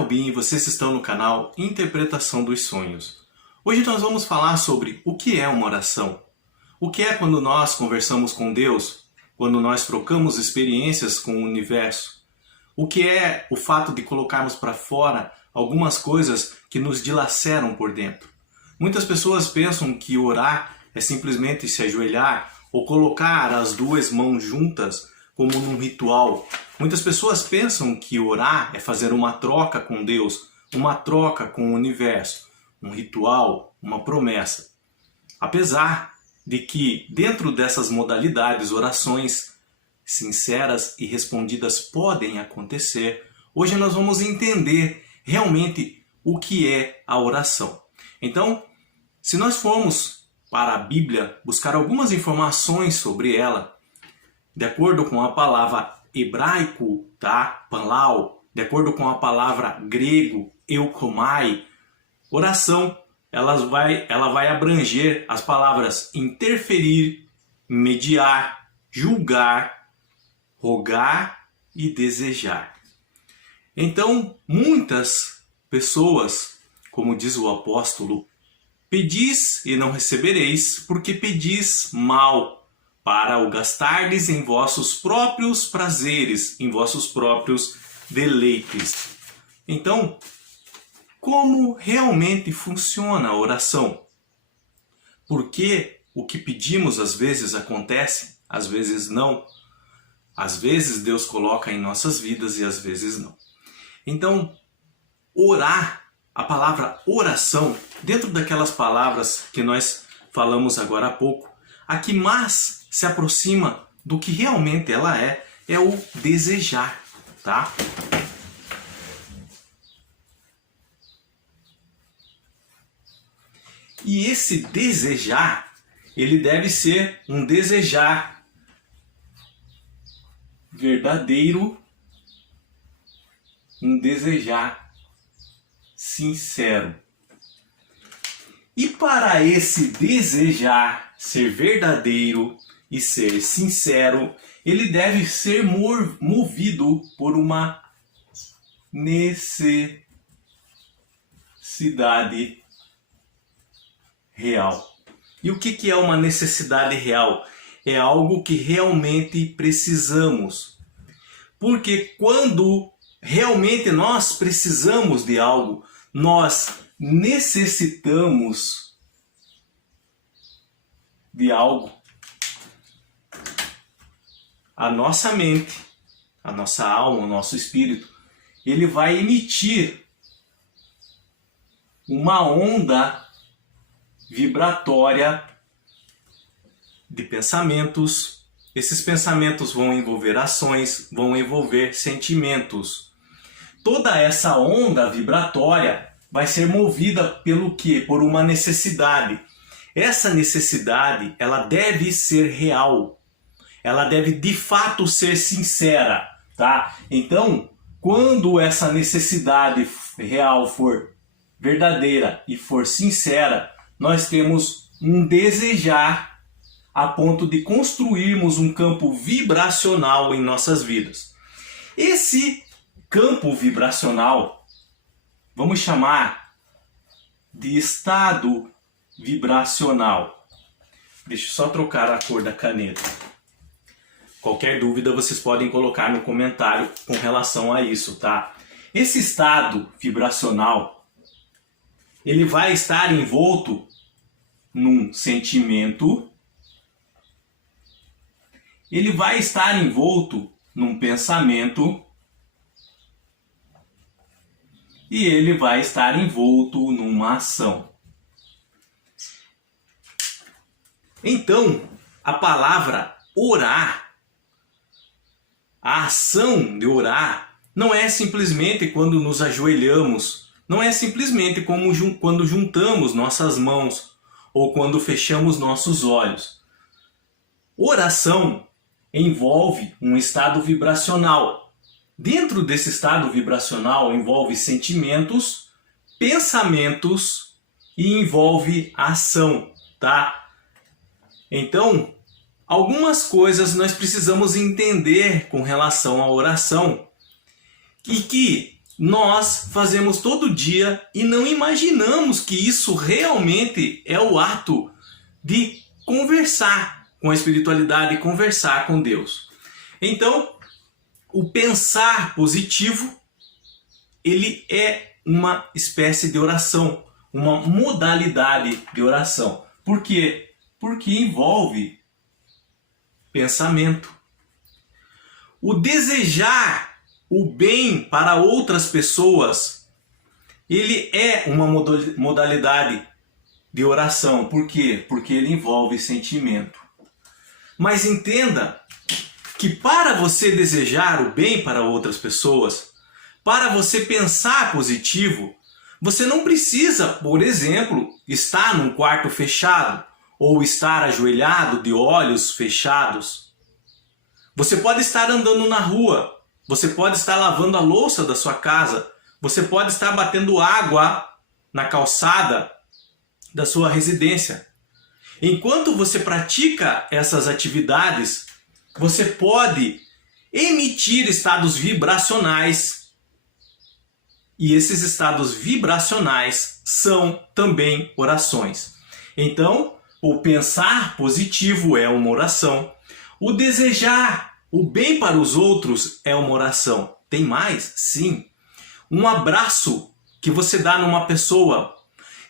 Albin e vocês estão no canal Interpretação dos Sonhos. Hoje nós vamos falar sobre o que é uma oração. O que é quando nós conversamos com Deus, quando nós trocamos experiências com o universo. O que é o fato de colocarmos para fora algumas coisas que nos dilaceram por dentro. Muitas pessoas pensam que orar é simplesmente se ajoelhar ou colocar as duas mãos juntas como num ritual. Muitas pessoas pensam que orar é fazer uma troca com Deus, uma troca com o universo, um ritual, uma promessa. Apesar de que dentro dessas modalidades, orações sinceras e respondidas podem acontecer, hoje nós vamos entender realmente o que é a oração. Então, se nós formos para a Bíblia buscar algumas informações sobre ela, de acordo com a palavra hebraico, tá? Panlau, de acordo com a palavra grego, eukomai, oração, ela vai abranger as palavras interferir, mediar, julgar, rogar e desejar. Então, muitas pessoas, como diz o apóstolo, pedis e não recebereis, porque pedis mal, para o gastardes em vossos próprios prazeres, em vossos próprios deleites. Então, como realmente funciona a oração? Porque o que pedimos às vezes acontece, às vezes não. Às vezes Deus coloca em nossas vidas e às vezes não. Então, orar, a palavra oração, dentro daquelas palavras que nós falamos agora há pouco, a que mais se aproxima do que realmente ela é o desejar, tá? E esse desejar, ele deve ser um desejar verdadeiro, um desejar sincero. E para esse desejar ser verdadeiro e ser sincero, ele deve ser movido por uma necessidade real. E o que é uma necessidade real? É algo que realmente precisamos. Porque quando realmente nós precisamos de algo, nós necessitamos de algo, a nossa mente, a nossa alma, o nosso espírito, ele vai emitir uma onda vibratória de pensamentos. Esses pensamentos vão envolver ações, vão envolver sentimentos. Toda essa onda vibratória vai ser movida pelo quê? Por uma necessidade. Essa necessidade, ela deve ser real. Ela deve de fato ser sincera, tá? Então, quando essa necessidade real for verdadeira e for sincera, nós temos um desejar a ponto de construirmos um campo vibracional em nossas vidas. Esse campo vibracional, vamos chamar de estado vibracional. Deixa eu só trocar a cor da caneta. Qualquer dúvida vocês podem colocar no comentário com relação a isso, tá? Esse estado vibracional, ele vai estar envolto num sentimento, ele vai estar envolto num pensamento e ele vai estar envolto numa ação. Então, a palavra orar, a ação de orar, não é simplesmente quando nos ajoelhamos, não é simplesmente como quando juntamos nossas mãos ou quando fechamos nossos olhos. Oração envolve um estado vibracional. Dentro desse estado vibracional envolve sentimentos, pensamentos e envolve ação, tá? Então, algumas coisas nós precisamos entender com relação à oração e que nós fazemos todo dia e não imaginamos que isso realmente é o ato de conversar com a espiritualidade, conversar com Deus. Então, o pensar positivo, ele é uma espécie de oração, uma modalidade de oração. Por quê? Porque envolve pensamento. O desejar o bem para outras pessoas, ele é uma modalidade de oração. Por quê? Porque ele envolve sentimento. Mas entenda que para você desejar o bem para outras pessoas, para você pensar positivo, você não precisa, por exemplo, estar num quarto fechado ou estar ajoelhado de olhos fechados. Você pode estar andando na rua, você pode estar lavando a louça da sua casa, você pode estar batendo água na calçada da sua residência. Enquanto você pratica essas atividades, você pode emitir estados vibracionais. E esses estados vibracionais são também orações. Então, o pensar positivo é uma oração. O desejar o bem para os outros é uma oração. Tem mais? Sim. Um abraço que você dá numa pessoa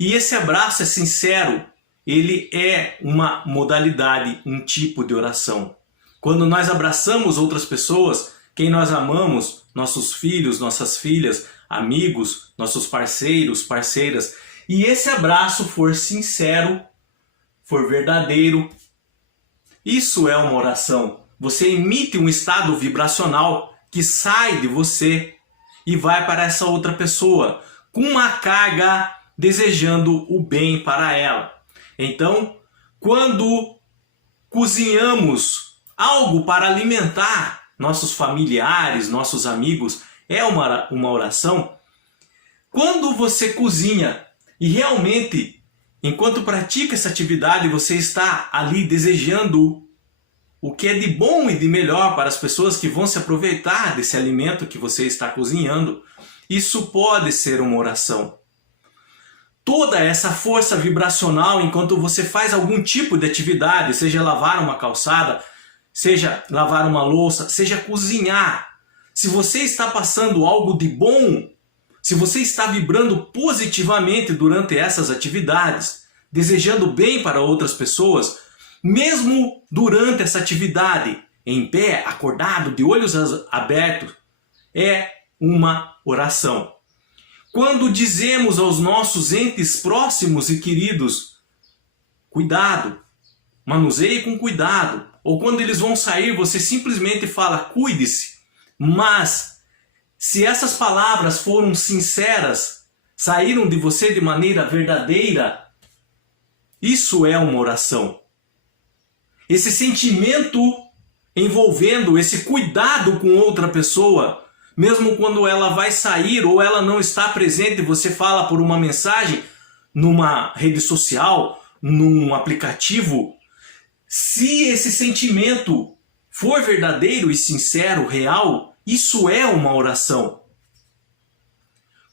e esse abraço é sincero, ele é uma modalidade, um tipo de oração. Quando nós abraçamos outras pessoas, quem nós amamos, nossos filhos, nossas filhas, amigos, nossos parceiros, parceiras, e esse abraço for sincero, for verdadeiro, isso é uma oração. Você emite um estado vibracional que sai de você e vai para essa outra pessoa com uma carga desejando o bem para ela. Então, quando cozinhamos algo para alimentar nossos familiares, nossos amigos, é uma oração. Quando você cozinha e realmente, enquanto pratica essa atividade, você está ali desejando o que é de bom e de melhor para as pessoas que vão se aproveitar desse alimento que você está cozinhando, isso pode ser uma oração. Toda essa força vibracional enquanto você faz algum tipo de atividade, seja lavar uma calçada, seja lavar uma louça, seja cozinhar. Se você está passando algo de bom, se você está vibrando positivamente durante essas atividades, desejando bem para outras pessoas, mesmo durante essa atividade, em pé, acordado, de olhos abertos, é uma oração. Quando dizemos aos nossos entes próximos e queridos, cuidado, manuseie com cuidado, ou quando eles vão sair, você simplesmente fala, cuide-se. Mas, se essas palavras foram sinceras, saíram de você de maneira verdadeira, isso é uma oração. Esse sentimento envolvendo esse cuidado com outra pessoa, mesmo quando ela vai sair ou ela não está presente, você fala por uma mensagem, numa rede social, num aplicativo. Se esse sentimento for verdadeiro e sincero, real, isso é uma oração.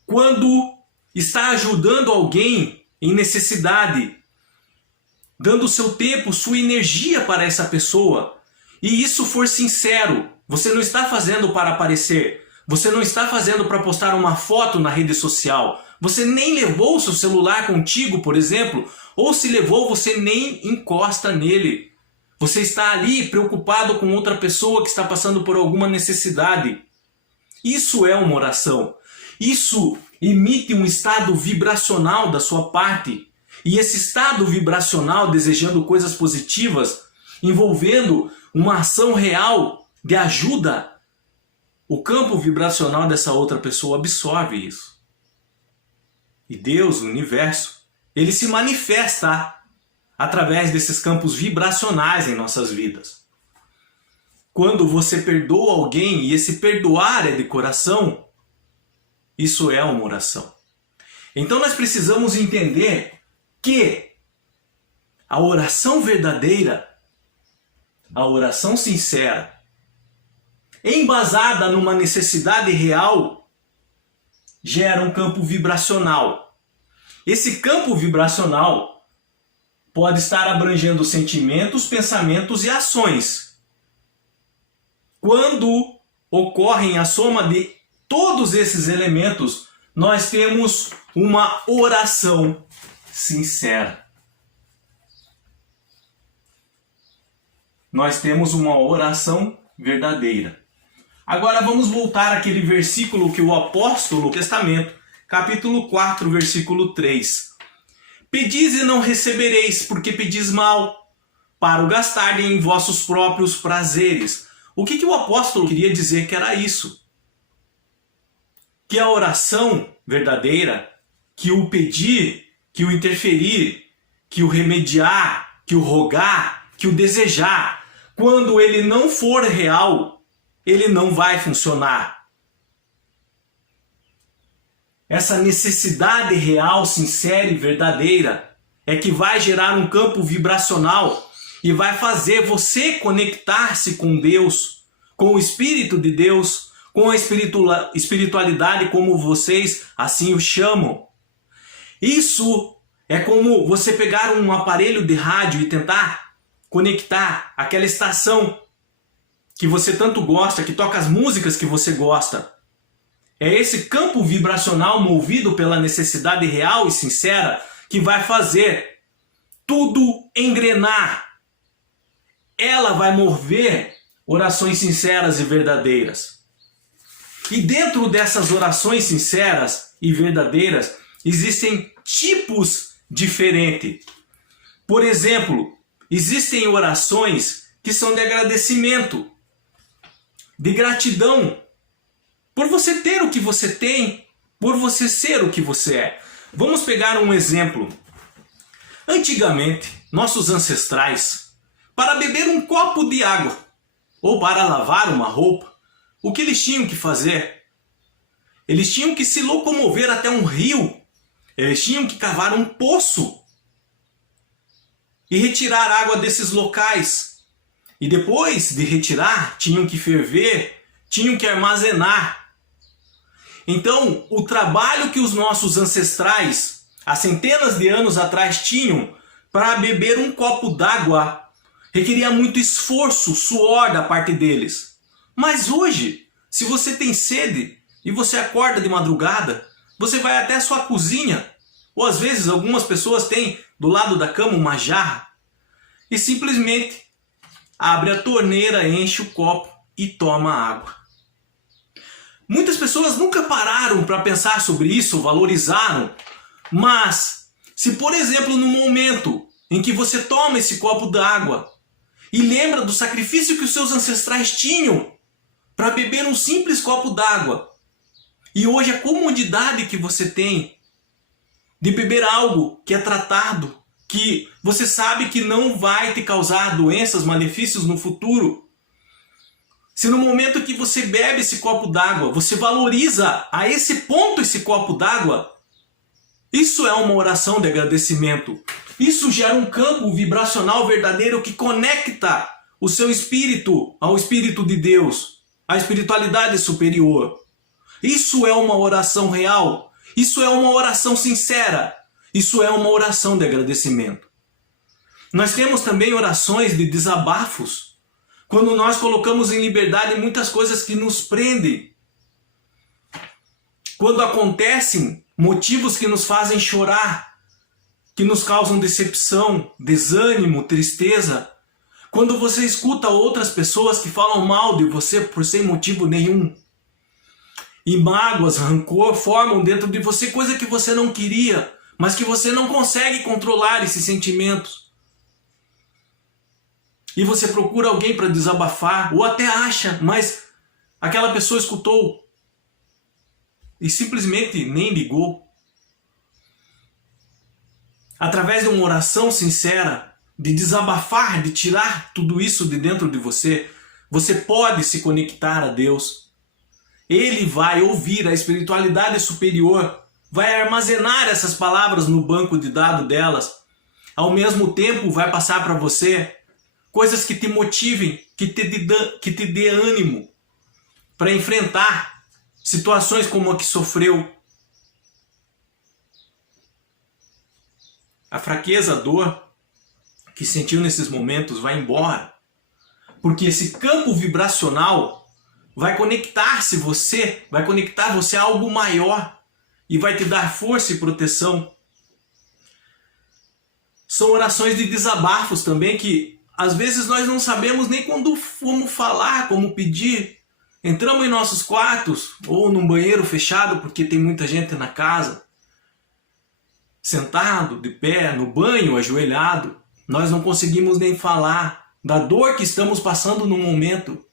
Quando está ajudando alguém em necessidade, dando seu tempo, sua energia para essa pessoa, e isso for sincero, você não está fazendo para aparecer, você não está fazendo para postar uma foto na rede social, você nem levou o seu celular contigo, por exemplo, ou se levou, você nem encosta nele. Você está ali preocupado com outra pessoa que está passando por alguma necessidade. Isso é uma oração. Isso emite um estado vibracional da sua parte. E esse estado vibracional, desejando coisas positivas, envolvendo uma ação real de ajuda, o campo vibracional dessa outra pessoa absorve isso. E Deus, o universo, ele se manifesta através desses campos vibracionais em nossas vidas. Quando você perdoa alguém e esse perdoar é de coração, isso é uma oração. Então nós precisamos entender que a oração verdadeira, a oração sincera, embasada numa necessidade real, gera um campo vibracional. Esse campo vibracional pode estar abrangendo sentimentos, pensamentos e ações. Quando ocorrem a soma de todos esses elementos, nós temos uma oração sincera. Nós temos uma oração verdadeira. Agora vamos voltar àquele versículo que o apóstolo, Testamento, capítulo 4, versículo 3. Pedis e não recebereis, porque pedis mal, para o gastarem em vossos próprios prazeres. O que o apóstolo queria dizer que era isso? Que a oração verdadeira, que o pedir, que o interferir, que o remediar, que o rogar, que o desejar, quando ele não for real, ele não vai funcionar. Essa necessidade real, sincera e verdadeira é que vai gerar um campo vibracional e vai fazer você conectar-se com Deus, com o Espírito de Deus, com a espiritualidade como vocês assim o chamam. Isso é como você pegar um aparelho de rádio e tentar conectar aquela estação que você tanto gosta, que toca as músicas que você gosta. É esse campo vibracional movido pela necessidade real e sincera que vai fazer tudo engrenar. Ela vai mover orações sinceras e verdadeiras. E dentro dessas orações sinceras e verdadeiras existem tipos diferentes. Por exemplo, existem orações que são de agradecimento, de gratidão, por você ter o que você tem, por você ser o que você é. Vamos pegar um exemplo. Antigamente, nossos ancestrais, para beber um copo de água ou para lavar uma roupa, o que eles tinham que fazer? Eles tinham que se locomover até um rio, eles tinham que cavar um poço e retirar água desses locais. E depois de retirar, tinham que ferver, tinham que armazenar. Então, o trabalho que os nossos ancestrais, há centenas de anos atrás, tinham para beber um copo d'água, requeria muito esforço, suor da parte deles. Mas hoje, se você tem sede e você acorda de madrugada, você vai até a sua cozinha, ou às vezes algumas pessoas têm do lado da cama uma jarra, e simplesmente abre a torneira, enche o copo e toma água. Muitas pessoas nunca pararam para pensar sobre isso, valorizaram, mas se por exemplo no momento em que você toma esse copo d'água e lembra do sacrifício que os seus ancestrais tinham para beber um simples copo d'água, e hoje a comodidade que você tem de beber algo que é tratado, que você sabe que não vai te causar doenças, malefícios no futuro. Se no momento que você bebe esse copo d'água, você valoriza a esse ponto esse copo d'água, isso é uma oração de agradecimento. Isso gera um campo vibracional verdadeiro que conecta o seu espírito ao Espírito de Deus, à espiritualidade superior. Isso é uma oração real. Isso é uma oração sincera. Isso é uma oração de agradecimento. Nós temos também orações de desabafos, quando nós colocamos em liberdade muitas coisas que nos prendem. Quando acontecem motivos que nos fazem chorar, que nos causam decepção, desânimo, tristeza. Quando você escuta outras pessoas que falam mal de você por sem motivo nenhum. E mágoas, rancor formam dentro de você coisa que você não queria, mas que você não consegue controlar esses sentimentos. E você procura alguém para desabafar, ou até acha, mas aquela pessoa escutou e simplesmente nem ligou. Através de uma oração sincera, de desabafar, de tirar tudo isso de dentro de você, você pode se conectar a Deus. Ele vai ouvir a espiritualidade superior, vai armazenar essas palavras no banco de dados delas. Ao mesmo tempo vai passar para você coisas que te motivem, que te dê ânimo para enfrentar situações como a que sofreu, A fraqueza, a dor que sentiu nesses momentos vai embora. Porque esse campo vibracional vai conectar você a algo maior e vai te dar força e proteção. São orações de desabafos também que às vezes nós não sabemos nem como falar, como pedir. Entramos em nossos quartos ou num banheiro fechado porque tem muita gente na casa, sentado, de pé, no banho, ajoelhado. Nós não conseguimos nem falar da dor que estamos passando no momento.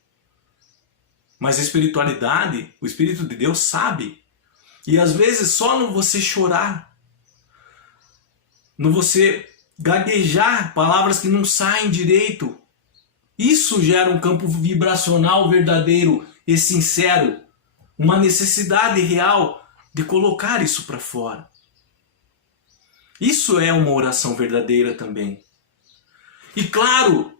Mas a espiritualidade, o Espírito de Deus sabe. E às vezes só no você chorar, no você gaguejar palavras que não saem direito, isso gera um campo vibracional verdadeiro e sincero. Uma necessidade real de colocar isso para fora. Isso é uma oração verdadeira também. E claro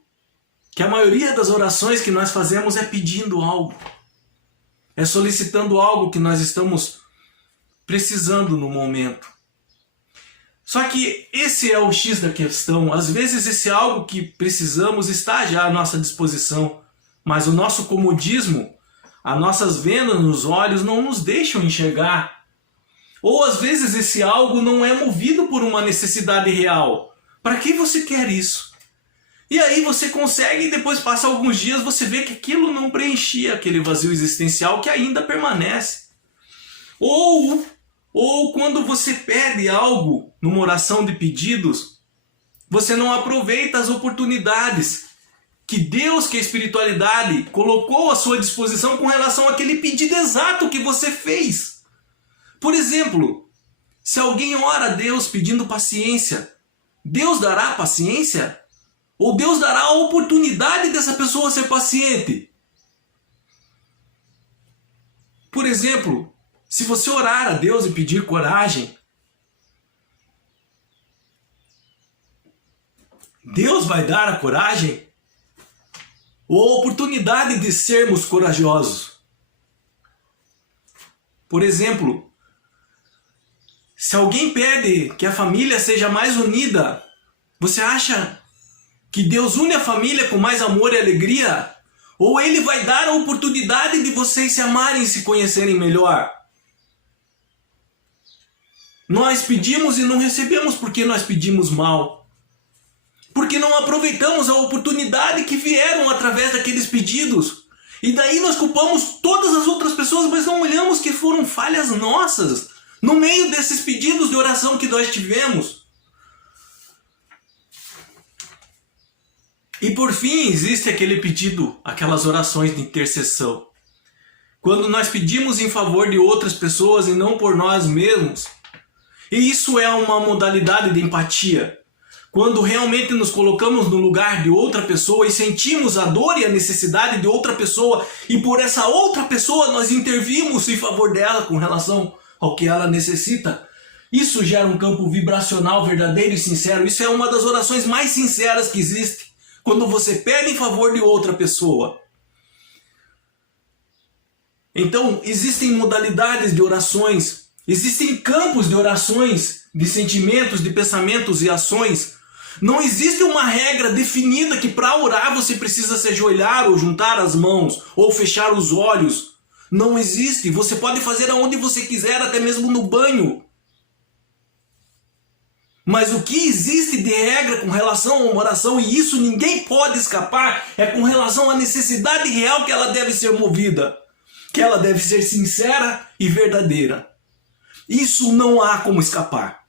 que a maioria das orações que nós fazemos é pedindo algo. É solicitando algo que nós estamos precisando no momento. Só que esse é o X da questão. Às vezes esse algo que precisamos está já à nossa disposição. Mas o nosso comodismo, as nossas vendas nos olhos não nos deixam enxergar. Ou às vezes esse algo não é movido por uma necessidade real. Para que você quer isso? E aí você consegue e depois passa alguns dias você vê que aquilo não preenchia aquele vazio existencial que ainda permanece. Ou quando você pede algo numa oração de pedidos, você não aproveita as oportunidades que Deus, que a espiritualidade, colocou à sua disposição com relação àquele pedido exato que você fez. Por exemplo, se alguém ora a Deus pedindo paciência, Deus dará paciência? Ou Deus dará a oportunidade dessa pessoa ser paciente? Por exemplo, se você orar a Deus e pedir coragem, Deus vai dar a coragem ou a oportunidade de sermos corajosos. Por exemplo, se alguém pede que a família seja mais unida, você acha que Deus une a família com mais amor e alegria? Ou Ele vai dar a oportunidade de vocês se amarem e se conhecerem melhor? Nós pedimos e não recebemos porque nós pedimos mal. Porque não aproveitamos a oportunidade que vieram através daqueles pedidos. E daí nós culpamos todas as outras pessoas, mas não olhamos que foram falhas nossas no meio desses pedidos de oração que nós tivemos. E por fim, existe aquele pedido, aquelas orações de intercessão. Quando nós pedimos em favor de outras pessoas e não por nós mesmos. E isso é uma modalidade de empatia. Quando realmente nos colocamos no lugar de outra pessoa e sentimos a dor e a necessidade de outra pessoa e por essa outra pessoa nós intervimos em favor dela com relação ao que ela necessita. Isso gera um campo vibracional verdadeiro e sincero. Isso é uma das orações mais sinceras que existe. Quando você pede em favor de outra pessoa. Então, existem modalidades de orações, existem campos de orações, de sentimentos, de pensamentos e ações. Não existe uma regra definida que para orar você precisa se ajoelhar ou juntar as mãos ou fechar os olhos. Não existe. Você pode fazer aonde você quiser, até mesmo no banho. Mas o que existe de regra com relação a uma oração, e isso ninguém pode escapar, é com relação à necessidade real que ela deve ser movida. Que ela deve ser sincera e verdadeira. Isso não há como escapar.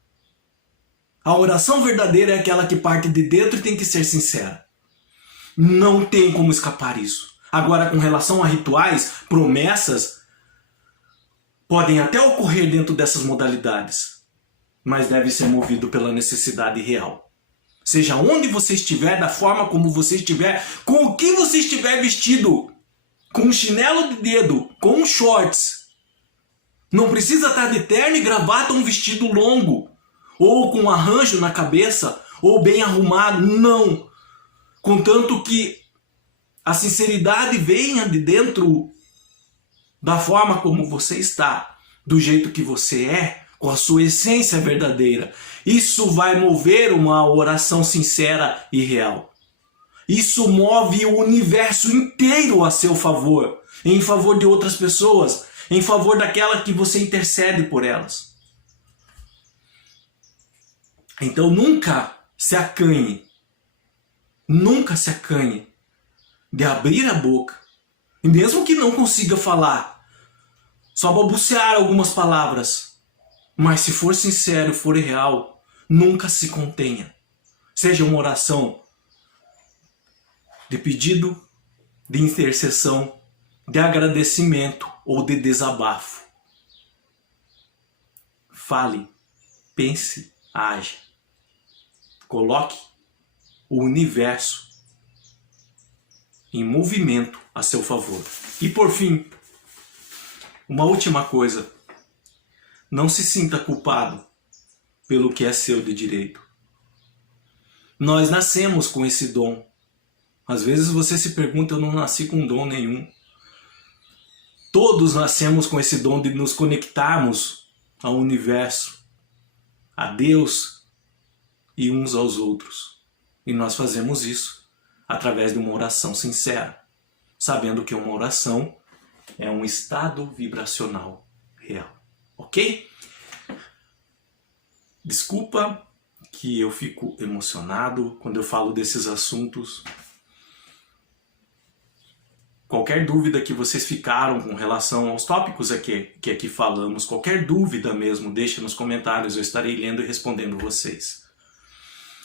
A oração verdadeira é aquela que parte de dentro e tem que ser sincera. Não tem como escapar isso. Agora, com relação a rituais, promessas, podem até ocorrer dentro dessas modalidades. Mas deve ser movido pela necessidade real. Seja onde você estiver, da forma como você estiver, com o que você estiver vestido, com um chinelo de dedo, com um shorts. Não precisa estar de terno e gravata ou um vestido longo, ou com um arranjo na cabeça, ou bem arrumado, não. Contanto que a sinceridade venha de dentro da forma como você está, do jeito que você é, com a sua essência verdadeira. Isso vai mover uma oração sincera e real. Isso move o universo inteiro a seu favor, em favor de outras pessoas, em favor daquela que você intercede por elas. Então nunca se acanhe de abrir a boca, e mesmo que não consiga falar, só balbuciar algumas palavras, mas se for sincero, for real, nunca se contenha. Seja uma oração de pedido, de intercessão, de agradecimento ou de desabafo. Fale, pense, age. Coloque o universo em movimento a seu favor. E por fim, uma última coisa. Não se sinta culpado pelo que é seu de direito. Nós nascemos com esse dom. Às vezes você se pergunta, eu não nasci com dom nenhum. Todos nascemos com esse dom de nos conectarmos ao universo, a Deus e uns aos outros. E nós fazemos isso através de uma oração sincera, sabendo que uma oração é um estado vibracional real. Ok? Desculpa que eu fico emocionado quando eu falo desses assuntos. Qualquer dúvida que vocês ficaram com relação aos tópicos que aqui falamos, qualquer dúvida mesmo, deixa nos comentários, eu estarei lendo e respondendo vocês.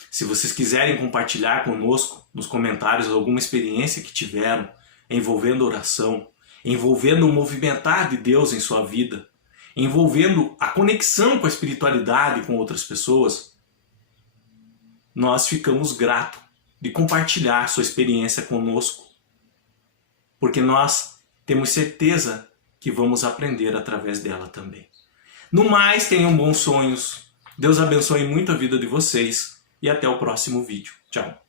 Se vocês quiserem compartilhar conosco nos comentários alguma experiência que tiveram envolvendo oração, envolvendo o movimentar de Deus em sua vida, envolvendo a conexão com a espiritualidade com outras pessoas, nós ficamos gratos de compartilhar sua experiência conosco, porque nós temos certeza que vamos aprender através dela também. No mais, tenham bons sonhos. Deus abençoe muito a vida de vocês e até o próximo vídeo. Tchau!